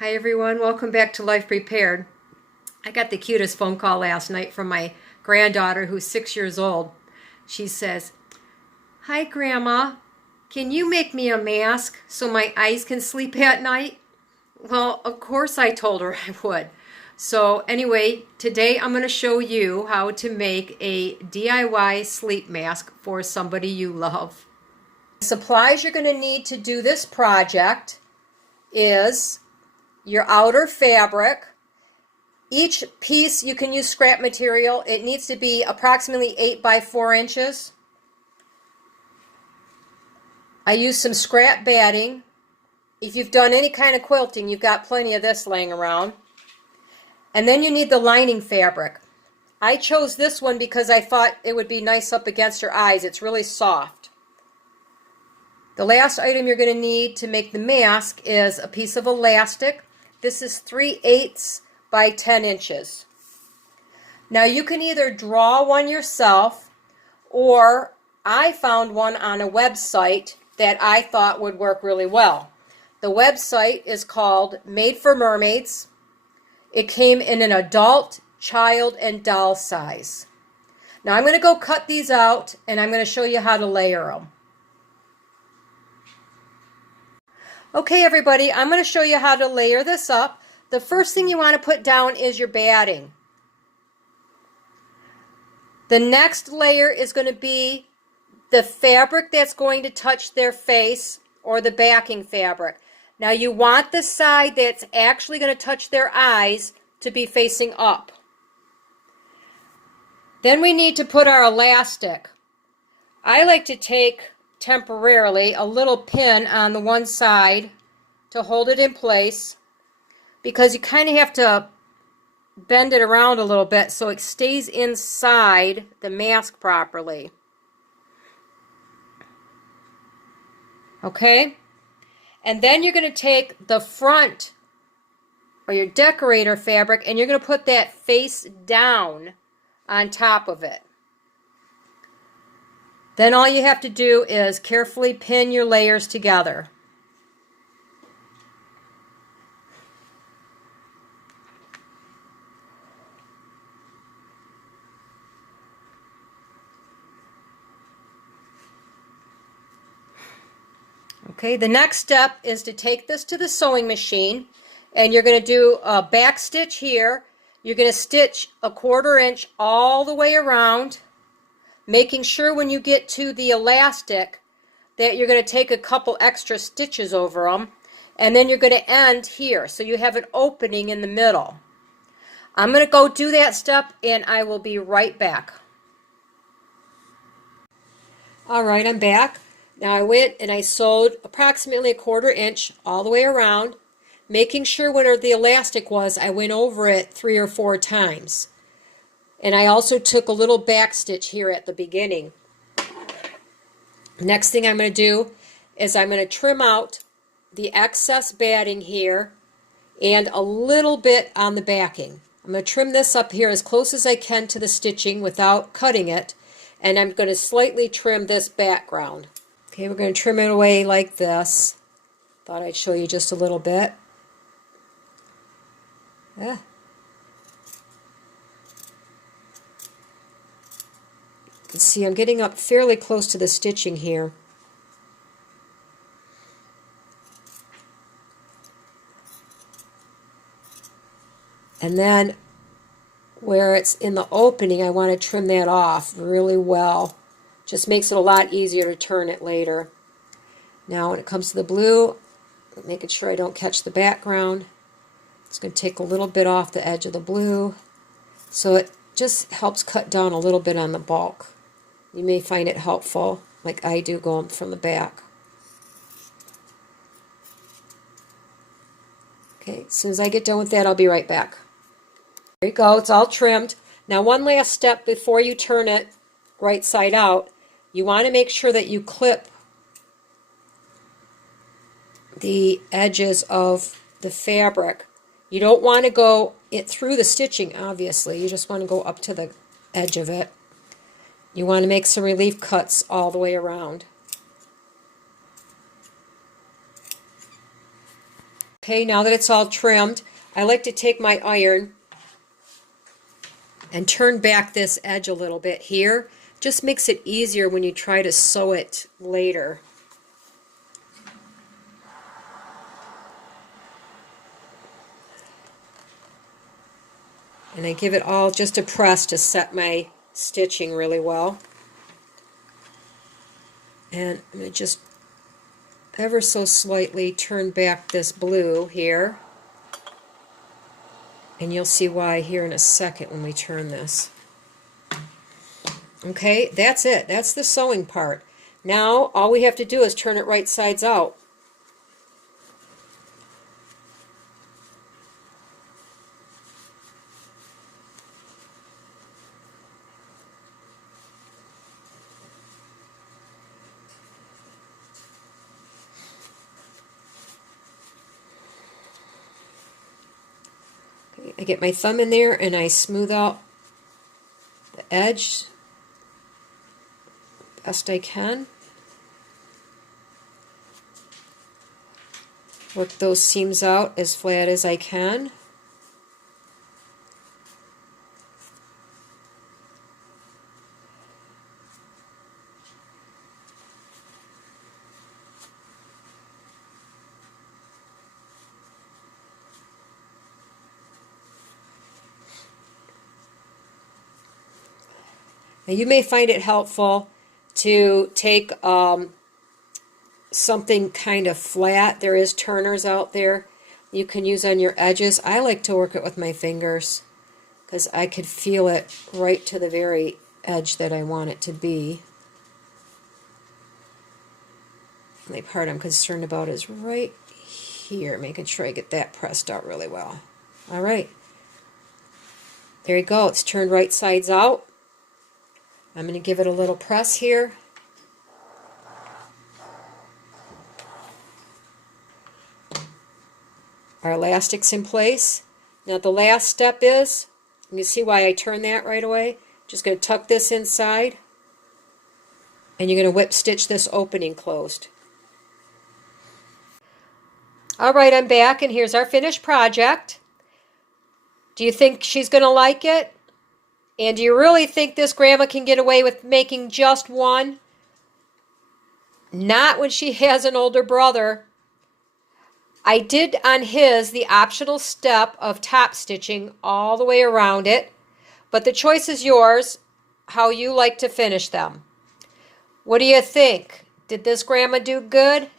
Hi everyone, welcome back to Life Prepared. I got the cutest phone call last night from my granddaughter who's 6 years old. She says, "Hi Grandma, can you make me a mask so my eyes can sleep at night?" Well, of course I told her I would. So anyway, today I'm going to show you how to make a DIY sleep mask for somebody you love. The supplies you're going to need to do this project is your outer fabric. Each piece you can use scrap material. It needs to be approximately 8 by 4 inches. I use some scrap batting. If you've done any kind of quilting, you've got plenty of this laying around. And then you need the lining fabric. I chose this one because I thought it would be nice up against your eyes. It's really soft. The last item you're going to need to make the mask is a piece of elastic. This is 3/8 by 10 inches. Now you can either draw one yourself, or I found one on a website that I thought would work really well. The website is called Made for Mermaids. It came in an adult, child, and doll size. Now I'm going to go cut these out and I'm going to show you how to layer them. Okay everybody, I'm going to show you how to layer this up. The first thing you want to put down is your batting. The next layer is going to be the fabric that's going to touch their face, or the backing fabric. Now you want the side that's actually going to touch their eyes to be facing up. Then we need to put our elastic. I like to take temporarily a little pin on the one side to hold it in place, because you kind of have to bend it around a little bit so it stays inside the mask properly. Okay? And then you're going to take the front, or your decorator fabric, and you're going to put that face down on top of it. Then all you have to do is carefully pin your layers together. Okay, the next step is to take this to the sewing machine, and you're going to do a back stitch here. You're going to stitch 1/4 inch all the way around, making sure when you get to the elastic that you're going to take a couple extra stitches over them, and then you're going to end here so you have an opening in the middle. I'm going to go do that step and I will be right back. Alright, I'm back. Now I went and I sewed approximately 1/4 inch all the way around, making sure where the elastic was I went over it 3 or 4 times. And I also took a little back stitch here at the beginning. Next thing I'm going to do is I'm going to trim out the excess batting here and a little bit on the backing. I'm going to trim this up here as close as I can to the stitching without cutting it, and I'm going to slightly trim this background. Okay, we're going to trim it away like this. Thought I'd show you just a little bit. Yeah. You can see I'm getting up fairly close to the stitching here. And then where it's in the opening, I want to trim that off really well. Just makes it a lot easier to turn it later. Now when it comes to the blue, making sure I don't catch the background, it's going to take a little bit off the edge of the blue, so it just helps cut down a little bit on the bulk. You may find it helpful, like I do, going from the back. Okay, as soon as I get done with that, I'll be right back. There you go, it's all trimmed. Now one last step before you turn it right side out, you want to make sure that you clip the edges of the fabric. You don't want to go through the stitching, obviously. You just want to go up to the edge of it. You want to make some relief cuts all the way around. Okay, now that it's all trimmed, I like to take my iron and turn back this edge a little bit here. Just makes it easier when you try to sew it later. And I give it all just a press to set my stitching really well. And I'm going to just ever so slightly turn back this blue here. And you'll see why here in a second when we turn this. Okay, that's it. That's the sewing part. Now all we have to do is turn it right sides out. I get my thumb in there and I smooth out the edge best I can. Work those seams out as flat as I can. Now you may find it helpful to take something kind of flat. There is turners out there you can use on your edges. I like to work it with my fingers because I could feel it right to the very edge that I want it to be. The only part I'm concerned about is right here, making sure I get that pressed out really well. All right. There you go. It's turned right sides out. I'm going to give it a little press here. Our elastic's in place. Now the last step is, you see why I turn that right away? Just going to tuck this inside and you're going to whip stitch this opening closed. Alright, I'm back and here's our finished project. Do you think she's going to like it? And do you really think this grandma can get away with making just one? Not when she has an older brother. I did on his the optional step of top stitching all the way around it, but the choice is yours, how you like to finish them. What do you think? Did this grandma do good?